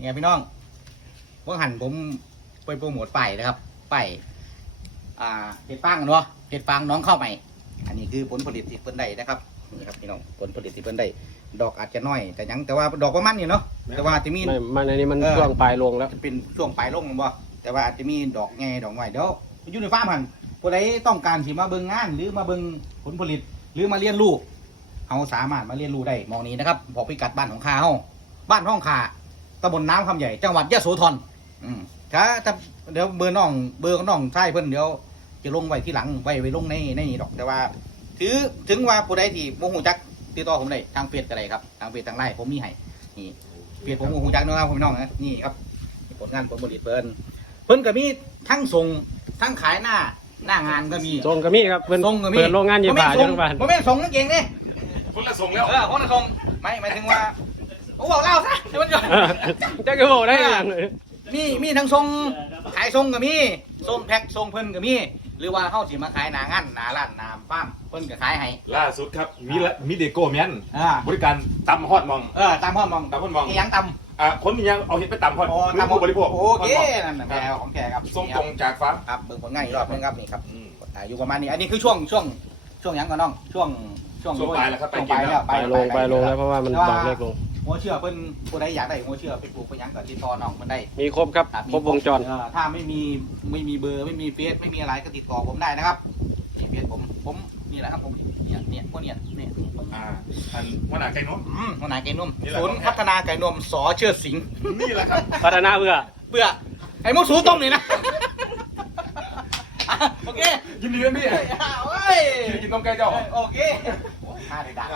เนี่ยพี่น้องว่าหันผมไปโปรโมทป้ายนะครับป้ายเห็ดฟางกันวะเห็ดฟางน้องเข้าใหม่อันนี้คือผลผลิตที่เพิ่นได้นะครับนี่ครับพี่น้องผลผลิตที่เพิ่นได้ดอกอาจจะน้อยแต่ว่าดอกประมาณนี้เนาะแต่ว่าจะมีมันอันนี้มันช่วงปลายลงแล้วจะเป็นช่วงปลายลงบ่แต่ว่าอาจจะมีดอกแง่ดอกไม้เดี๋ยวอยู่ในฟาร์มหันผู้ใดต้องการสิมาเบิ่งงานหรือมาเบิ่งผลผลิตหรือมาเรียนรู้เขาสามารถมาเรียนรู้ได้มองนี้นะครับบอกพิกัดบ้านของข้าเฮาบ้านห้องขาตำบลน้ำคำใหญ่จังหวัดยะโสธรถ้าเดี๋ยวเบอร์น้องใช่เพิ่นเดี๋ยวจะลงไว้ที่หลังไว้ลงในนี่ดอกแต่ว่าถึงว่าผู้ใดที่โมโหจักติดต่อผมได้ทางเฟซก็ได้ครับทางเฟซทางไลน์ผมมีให้นี่เฟซผมโมโหจักนะครับพี่น้องนะนี่ครับผลงานผลผลิตเพิ่นก็มีทั้งส่งทั้งขายหน้างานก็มีส่งก็มีครับเปิดโรงงานเย็บผ้าอยู่ทุกวันผมไม่ส่งนั่นเก่งนี่คนละส่งแล้วคนละส่งไม่หมายถึงว่าผมบอกเล่าซะเดี๋ยวมันจะจะก็บอกได้ยังมีทั้งทรงขายทรงก็มีทรงแพ็คทรงเพิ่นก็มีหรือว่าเข้าสิมาขายหนางานหนาร้านหนาป้ามเพิ่นก็ขายให้ล่าสุดครับมีเดโก้แมนบริการตำฮอดมองตำฮอดมองยังตำคนมียังเอาเห็ดไปตำฮอดตำผู้บริโภคโอเคนั่นแหละของแกครับส่งตรงจากฟาร์มครับเบิ่งผลงานอีกรอบนึงครับนี่ครับอยู่ประมาณนี้อันนี้คือช่วงยังก่อนน้องช่วงปลายแล้วครับปลายลงแล้วเพราะว่ามันดอกเล็กลงหัวเชื่อเพิ่นผู้ใดอยากได้หัวเชื่อไปปลูกไปยังก็ติดต่อน้องมันได้มีครบครับครบวงจรถ้าไม่มีเบอร์ไม่มีเฟซไม่มีอะไรก็ติดต่อผมได้นะครับนี่เฟซผมนี่แหละครับผมเนี่ยพวกเนี่ยอันวันไหนไก่นมวันไหนไก่นมศูนย์พัฒนาไก่นมสอเชื่อสิงนี่แหละครับพัฒนาเบื่อไอ้มุกสูต้มนี่นะโอเคยินดีกันพี่กินนมไก่เจ้าโอเคข้าได้ด่า